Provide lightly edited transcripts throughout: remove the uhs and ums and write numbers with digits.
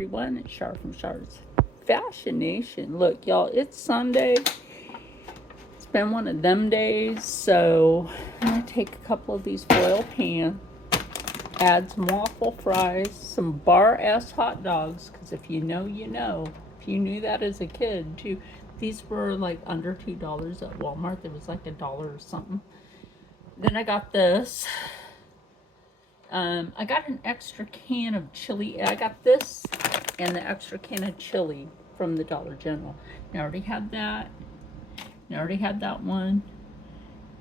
everyone, it's Char from Char's Fashion Nation. Look, y'all, it's Sunday. It's been one of them days, so I'm going to take a couple of these foil pans, add some waffle fries, some bar-ass hot dogs, because if you know, you know. If you knew that as a kid, too. These were like under $2 at Walmart. It was like $1 or something. Then I got this. I got an extra can of chili. I got this and the extra can of chili from the Dollar General. I already had that. I already had that one.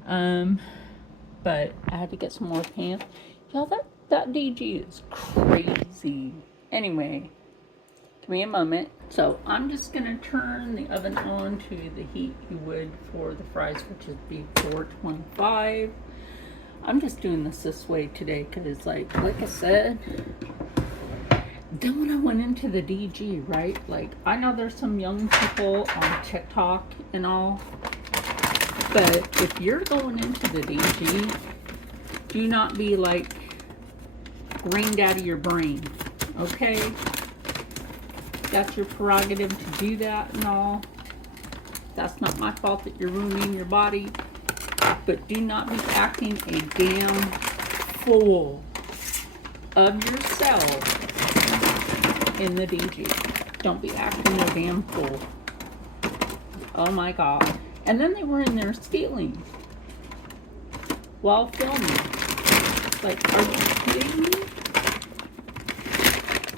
But I had to get some more pants. Y'all, that DG is crazy. Anyway, give me a moment. So I'm just gonna turn the oven on to the heat you would for the fries, which would be 425. I'm just doing this way today because, like I said, then when I went into the DG, right? Like, I know there's some young people on TikTok and all, but if you're going into the DG, do not be like brained out of your brain, okay? That's your prerogative to do that and all. That's not my fault that you're ruining your body. But do not be acting a damn fool of yourself in the DG. Don't be acting a damn fool. Oh my God. And then they were in there stealing while filming. Like, are you kidding me?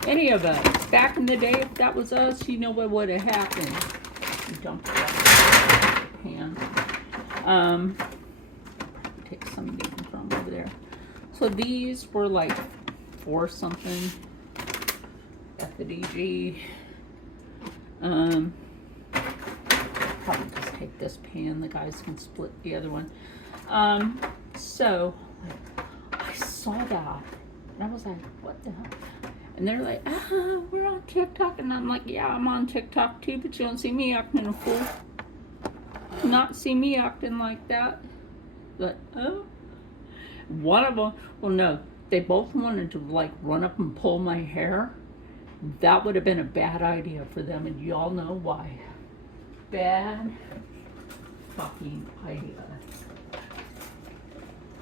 Any of us, back in the day, if that was us, you know what would have happened. You dumped that pan. Take some of these from over there. So these were like $4 something at the DG. Probably just take this pan. The guys can split the other one. So I saw that and I was like, what the hell? And they're like, we're on TikTok. And I'm like, yeah, I'm on TikTok too, but you don't see me acting a fool. Not see me acting like that. But, oh, one of them, well, no, they both wanted to like run up and pull my hair. That would have been a bad idea for them, and y'all know why. Bad fucking idea.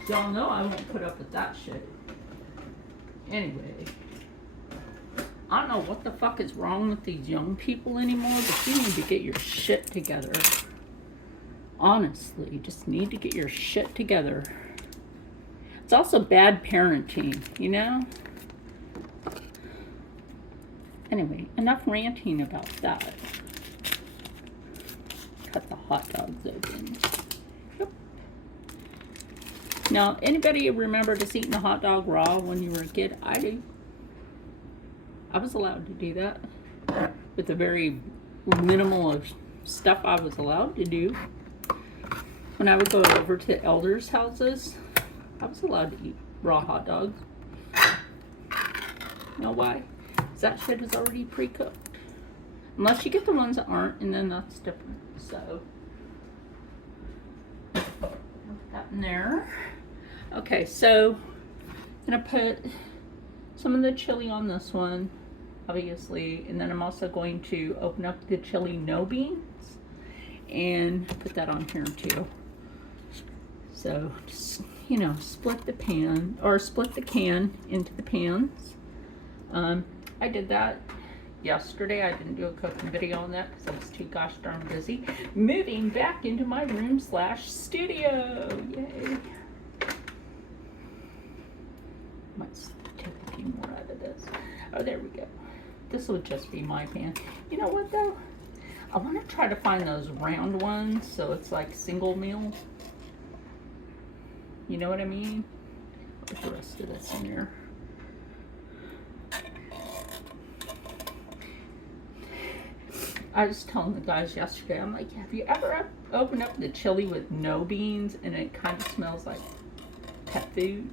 Y'all know I won't put up with that shit. Anyway, I don't know what the fuck is wrong with these young people anymore, but you need to get your shit together. Honestly, you just need to get your shit together. It's also bad parenting, you know? Anyway, enough ranting about that. Cut the hot dogs open. Yep. Now, anybody remember just eating a hot dog raw when you were a kid? I do. I was allowed to do that with a very minimal of stuff I was allowed to do. When I would go over to elders' houses, I was allowed to eat raw hot dogs. You know why? Because that shit is already pre-cooked. Unless you get the ones that aren't, and then that's different. So, put that in there. Okay, so I'm going to put some of the chili on this one, obviously. And then I'm also going to open up the chili no beans and put that on here too. So, just, you know, split the pan, or split the can into the pans. I did that yesterday. I didn't do a cooking video on that because I was too gosh darn busy moving back into my room / studio. Yay. Might take a few more out of this. Oh, there we go. This will just be my pan. You know what, though? I want to try to find those round ones so it's like single meal. You know what I mean? Put the rest of this in there. I was telling the guys yesterday, I'm like, have you ever opened up the chili with no beans and it kind of smells like pet food?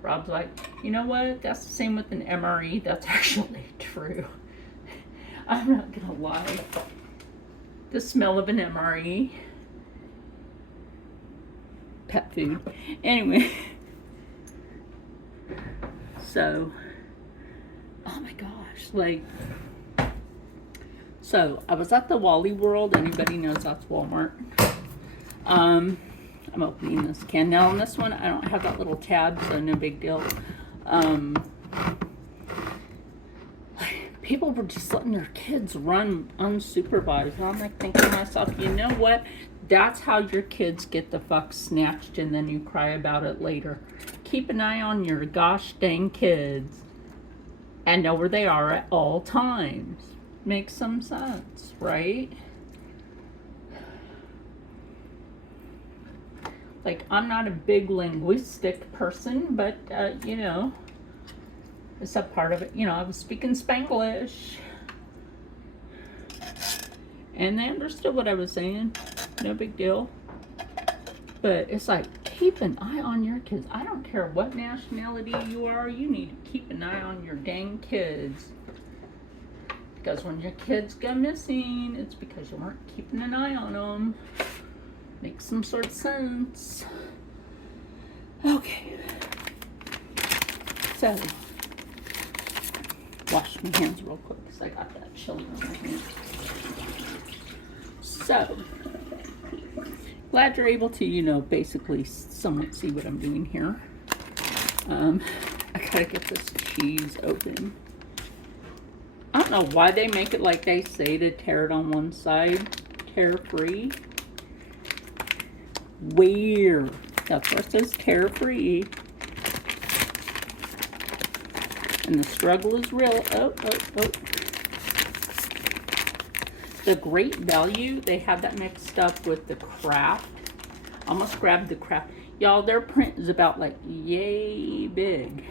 Rob's like, you know what? That's the same with an MRE. That's actually true. I'm not gonna lie. The smell of an MRE. Pet food. Anyway. So, Oh my gosh, like, so I was at the Wally World. Anybody knows that's Walmart. I'm opening this can. Now on this one, I don't have that little tab, so no big deal. People were just letting their kids run unsupervised. And I'm like thinking to myself, you know what? That's how your kids get the fuck snatched and then you cry about it later. Keep an eye on your gosh dang kids and know where they are at all times. Makes some sense, right? Like, I'm not a big linguistic person, but, you know, it's a part of it. You know, I was speaking Spanglish. And they understood what I was saying. No big deal. But it's like, keep an eye on your kids. I don't care what nationality you are. You need to keep an eye on your dang kids. Because when your kids go missing, it's because you weren't keeping an eye on them. Makes some sort of sense. Okay. So, wash my hands real quick because I got that chili on my hands. So, glad you're able to, you know, basically somewhat see what I'm doing here. I gotta get this cheese open. I don't know why they make it like they say to tear it on one side, tear free. Where? That's where it says tear free. And the struggle is real. Oh. The Great Value, they have that mixed up with the Craft. Almost grabbed the Craft. Y'all, their print is about like yay big.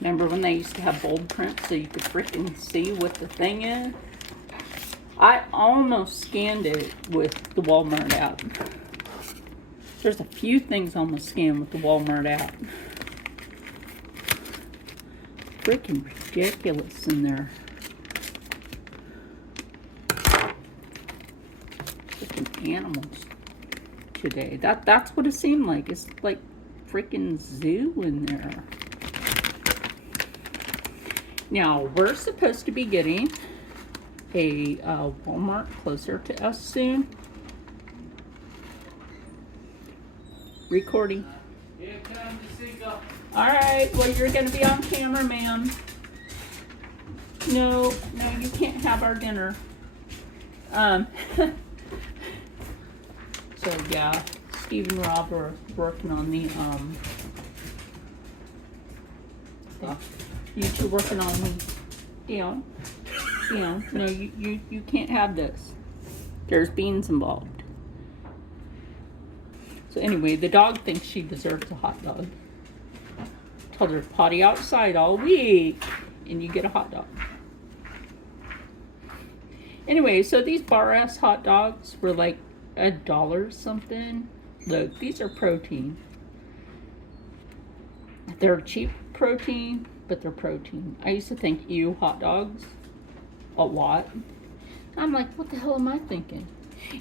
Remember when they used to have bold print so you could freaking see what the thing is? I almost scanned it with the Walmart app. There's a few things I almost scanned with the Walmart app. Freaking ridiculous in there. Freaking animals today. That's what it seemed like. It's like freaking zoo in there. Now, we're supposed to be getting a Walmart closer to us soon. Recording. Here comes the seagull. Alright, well, you're going to be on camera, ma'am. No, you can't have our dinner. So, yeah, Steve and Rob are working on the, you two working on the, down. No, you can't have this. There's beans involved. So anyway, the dog thinks she deserves a hot dog. Told her to potty outside all week, and you get a hot dog. Anyway, so these bar-ass hot dogs were like $1 something. Look, these are protein. They're cheap protein, but they're protein. I used to think, ew, hot dogs a lot. I'm like, what the hell am I thinking?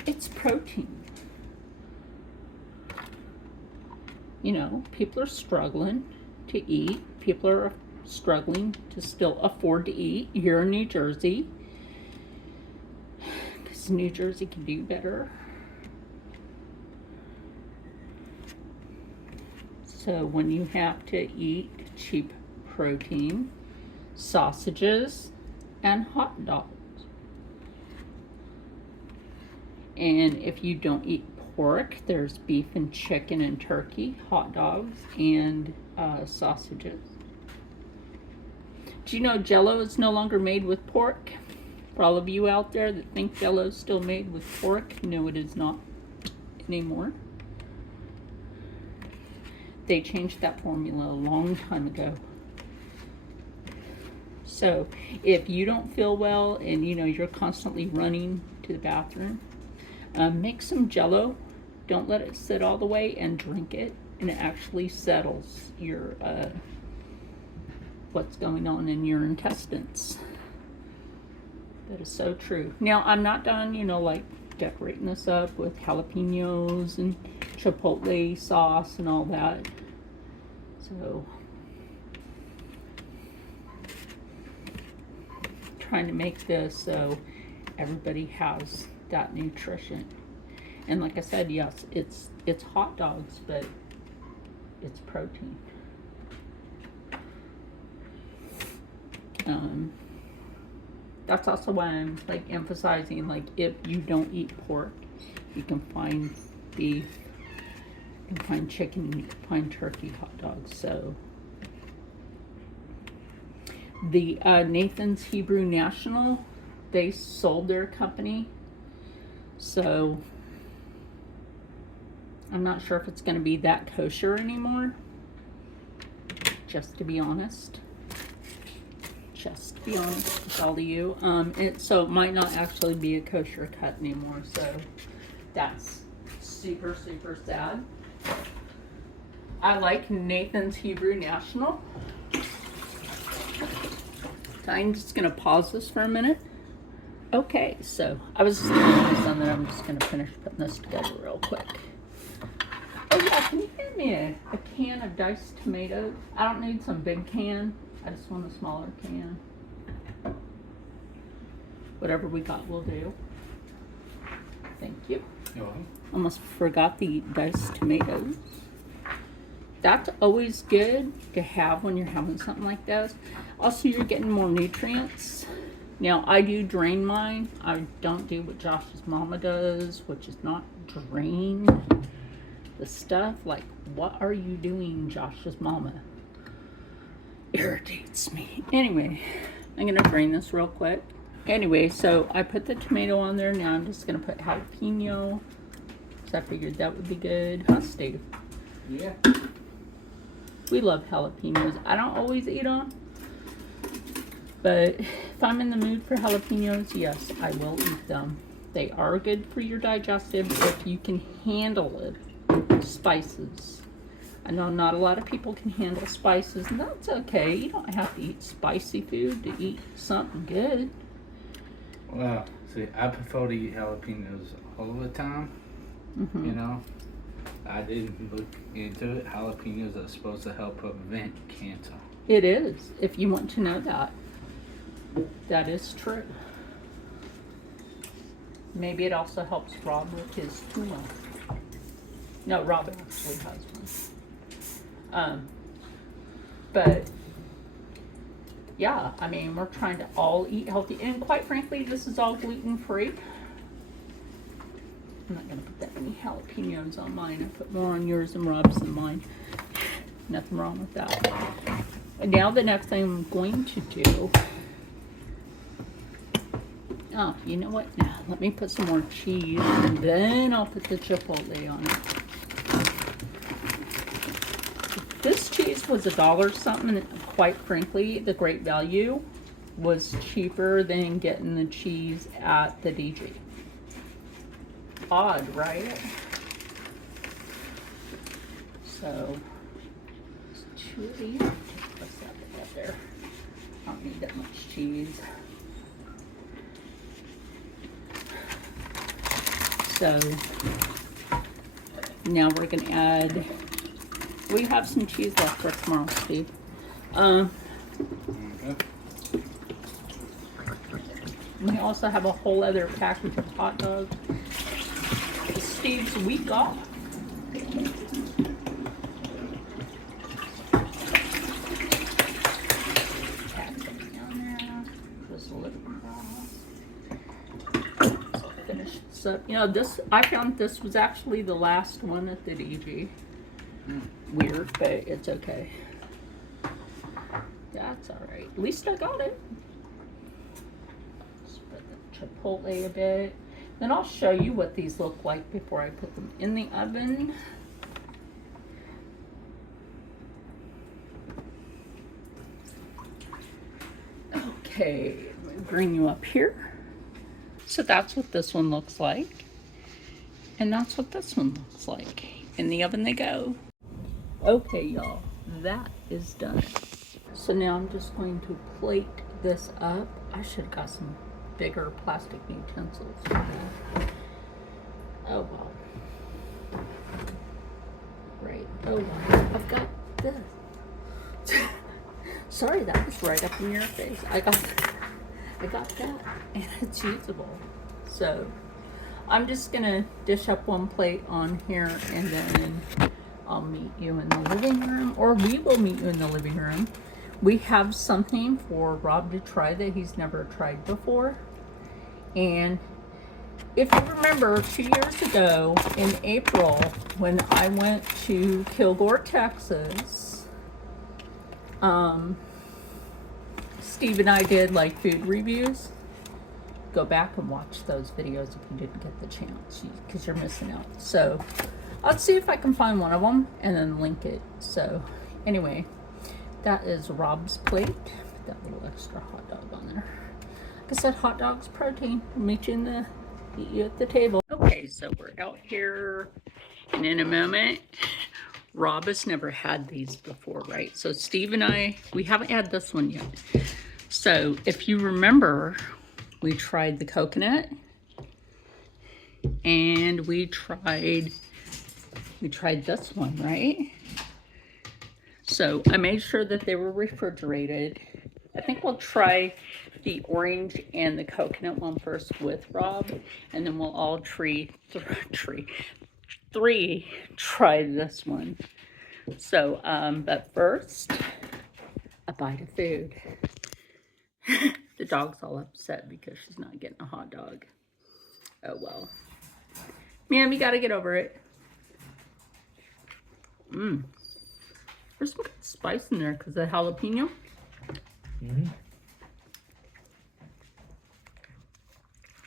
It's protein. You know, people are struggling to eat. People are struggling to still afford to eat here in New Jersey. Because New Jersey can do better. So when you have to eat cheap protein, sausages, and hot dogs. And if you don't eat pork, there's beef and chicken and turkey, hot dogs, and sausages. Do you know Jell-O is no longer made with pork? For all of you out there that think Jell-O is still made with pork, no, it is not anymore. They changed that formula a long time ago. So if you don't feel well and you know you're constantly running to the bathroom, make some Jell-O. Don't let it sit all the way and drink it, and it actually settles your what's going on in your intestines. That is so true. Now I'm not done, you know, like decorating this up with jalapenos and chipotle sauce and all that. So trying to make this so everybody has that nutrition. And like I said, yes, it's hot dogs, but it's protein. That's also why I'm like emphasizing, like, if you don't eat pork, you can find beef, you can find chicken, you can find turkey hot dogs. So the Nathan's Hebrew National, they sold their company, so I'm not sure if it's going to be that kosher anymore, just to be honest. Just to be honest with all of you. So it might not actually be a kosher cut anymore, so that's super, super sad. I like Nathan's Hebrew National. I'm just going to pause this for a minute. Okay, so I was just going to do this and then I'm just going to finish putting this together real quick. Oh yeah, can you get me a can of diced tomatoes? I don't need some big can. I just want a smaller can. Whatever we got will do. Thank you. You're welcome. Almost forgot the diced tomatoes. That's always good to have when you're having something like this. Also, you're getting more nutrients. Now, I do drain mine. I don't do what Josh's mama does, which is not drain the stuff. Like, what are you doing, Josh's mama? Irritates me. Anyway, I'm gonna drain this real quick. Anyway, so I put the tomato on there. Now I'm just gonna put jalapeno, because I figured that would be good. Huh, Steve? Yeah. We love jalapenos. I don't always eat them, but if I'm in the mood for jalapenos, yes, I will eat them. They are good for your digestive if you can handle it. Spices. I know not a lot of people can handle spices, and that's okay. You don't have to eat spicy food to eat something good. Well, see, I prefer to eat jalapenos all the time. Mm-hmm. You know, I didn't look into it. Jalapenos are supposed to help prevent cancer. It is, if you want to know that. That is true. Maybe it also helps Rob with his tumor. No, Rob actually has one. But yeah, I mean, we're trying to all eat healthy, and quite frankly, this is all gluten-free. I'm not gonna put that many jalapenos on mine. I put more on yours and Rob's than mine. Nothing wrong with that. And now the next thing I'm going to do, oh, you know what? Now let me put some more cheese, and then I'll put the chipotle on it. This cheese was $1 something, and quite frankly, the Great Value was cheaper than getting the cheese at the DG. Odd, right? So, it's chewy. What's that up there? I don't need that much cheese. So, now we're gonna add. We have some cheese left for tomorrow, Steve. Okay. We also have a whole other package of hot dogs. Steve's week off. Tap them down there. Just a little cross. Finish this up. You know, this, I found this was actually the last one at the DG. Weird, but it's okay. That's alright. At least I got it. Spread the chipotle a bit. Then I'll show you what these look like before I put them in the oven. Okay, let me bring you up here. So that's what this one looks like. And that's what this one looks like. In the oven they go. Okay, y'all, that is done. So now I'm just going to plate this up. I should have got some bigger plastic utensils. Oh, wow. Right. Oh, wow. I've got this. Sorry, that was right up in your face. I got that, and it's usable. So I'm just gonna dish up one plate on here, and then I'll meet you in the living room, or we will meet you in the living room. We have something for Rob to try that he's never tried before. And if you remember 2 years ago in April, when I went to Kilgore, Texas, Steve and I did like food reviews. Go back and watch those videos if you didn't get the chance, because you're missing out. So I'll see if I can find one of them and then link it. So anyway, that is Rob's plate. Put that little extra hot dog on there. Like I said, hot dog's protein. We'll meet you at the table. Okay, so we're out here, and in a moment, Rob has never had these before, right? So Steve and I, we haven't had this one yet. So if you remember, we tried the coconut, and we tried this one, right? So I made sure that they were refrigerated. I think we'll try the orange and the coconut one first with Rob, and then we'll all three try this one. So, but first, a bite of food. The dog's all upset because she's not getting a hot dog. Oh well. Ma'am, you gotta get over it. There's some good spice in there because of the jalapeno.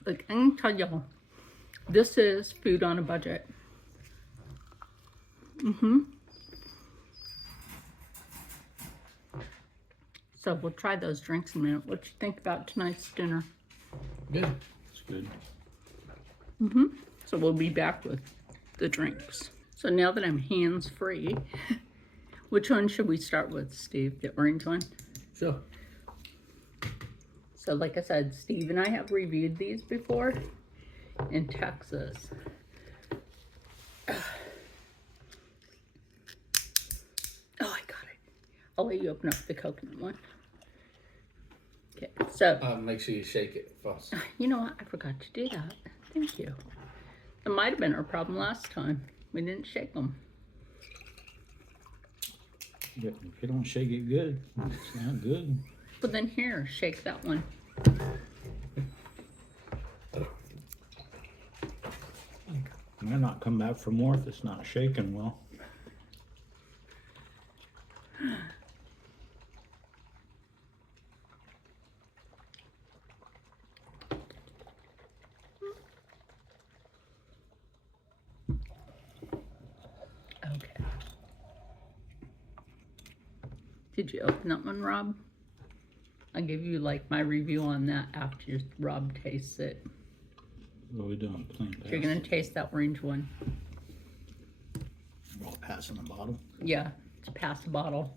Like, I can tell y'all, this is food on a budget. So we'll try those drinks in a minute. What you think about tonight's dinner? Good. It's good. So we'll be back with the drinks. So now that I'm hands-free, which one should we start with, Steve? The orange one? Sure. So like I said, Steve and I have reviewed these before in Texas. Oh, I got it. I'll let you open up the coconut one. Okay, so. Make sure you shake it first. You know what? I forgot to do that. Thank you. It might have been our problem last time. We didn't shake them. But if you don't shake it good, it's not good. But then here, shake that one. It might not come back for more if it's not shaken well. Okay. Did you open that one, Rob? I'll give you like my review on that after Rob tastes it. What are we doing? Plain So you're gonna taste that orange one. While passing the bottle? Yeah, to pass the bottle.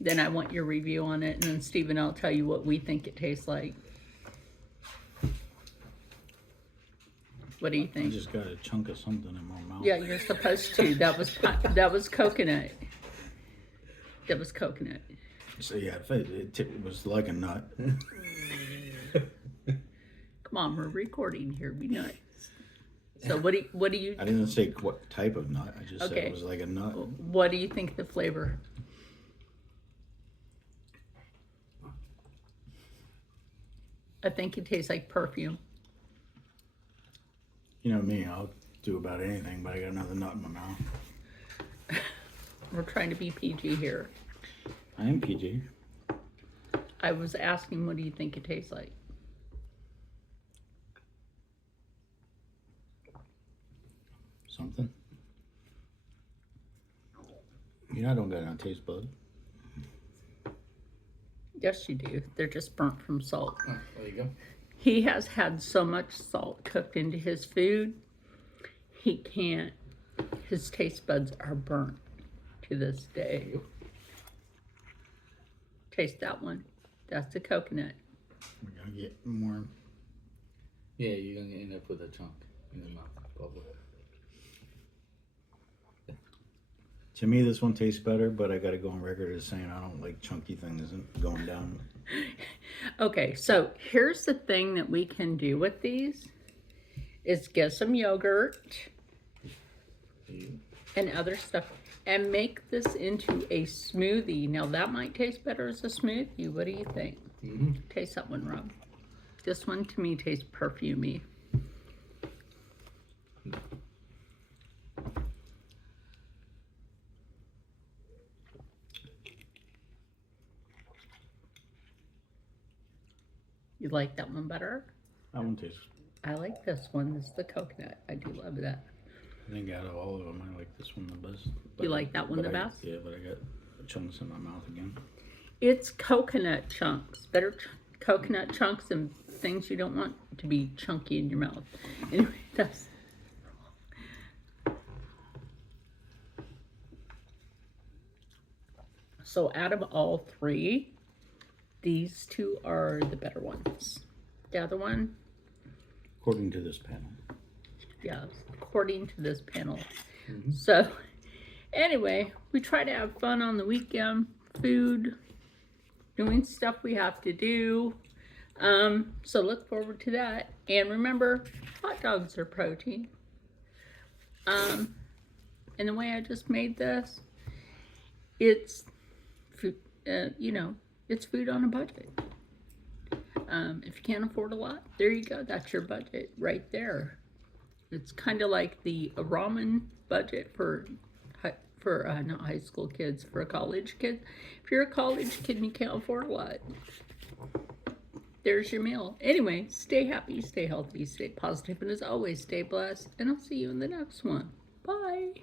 Then I want your review on it, and then Steve and I'll tell you what we think it tastes like. What do you I think? just got a chunk of something in my mouth. Yeah, you're supposed to. That was coconut. That was coconut. So yeah, it was like a nut. Come on, we're recording here. Be nice. So what do you? I didn't say what type of nut. I just said Okay. it was like a nut. What do you think the flavor? I think it tastes like perfume. You know me, I'll do about anything, but I got another nut in my mouth. We're trying to be PG here. I am PG. I was asking, what do you think it tastes like? Something. You know I don't got no taste bud. Yes, you do. They're just burnt from salt. Oh, there you go. He has had so much salt cooked into his food, he can't. His taste buds are burnt to this day. Taste that one. That's the coconut. We gotta get more. Yeah, you're gonna end up with a chunk in the mouth. Probably. To me, this one tastes better, but I gotta go on record as saying I don't like chunky things going down. Okay, so here's the thing that we can do with these is get some yogurt and other stuff and make this into a smoothie. Now that might taste better as a smoothie. What do you think? Taste that one, Rob. This one to me tastes perfumey. You like that one better? That one tastes. I like this one. This is the coconut. I do love that. I think out of all of them, I like this one the best. You like that one the best? Yeah, but I got chunks in my mouth again. It's coconut chunks. Better coconut chunks and things you don't want to be chunky in your mouth. Anyway, that's... So out of all three, these two are the better ones. The other one, According to this panel. yes, according to this panel. So anyway, we try to have fun on the weekend, food, doing stuff we have to do. So look forward to that. And remember, hot dogs are protein. And the way I just made this, it's food, it's food on a budget. If you can't afford a lot, there you go. That's your budget right there. It's kind of like the ramen budget for not high school kids, for a college kid. If you're a college kid and you can't afford a lot, there's your meal. Anyway, stay happy, stay healthy, stay positive, and as always, stay blessed. And I'll see you in the next one. Bye.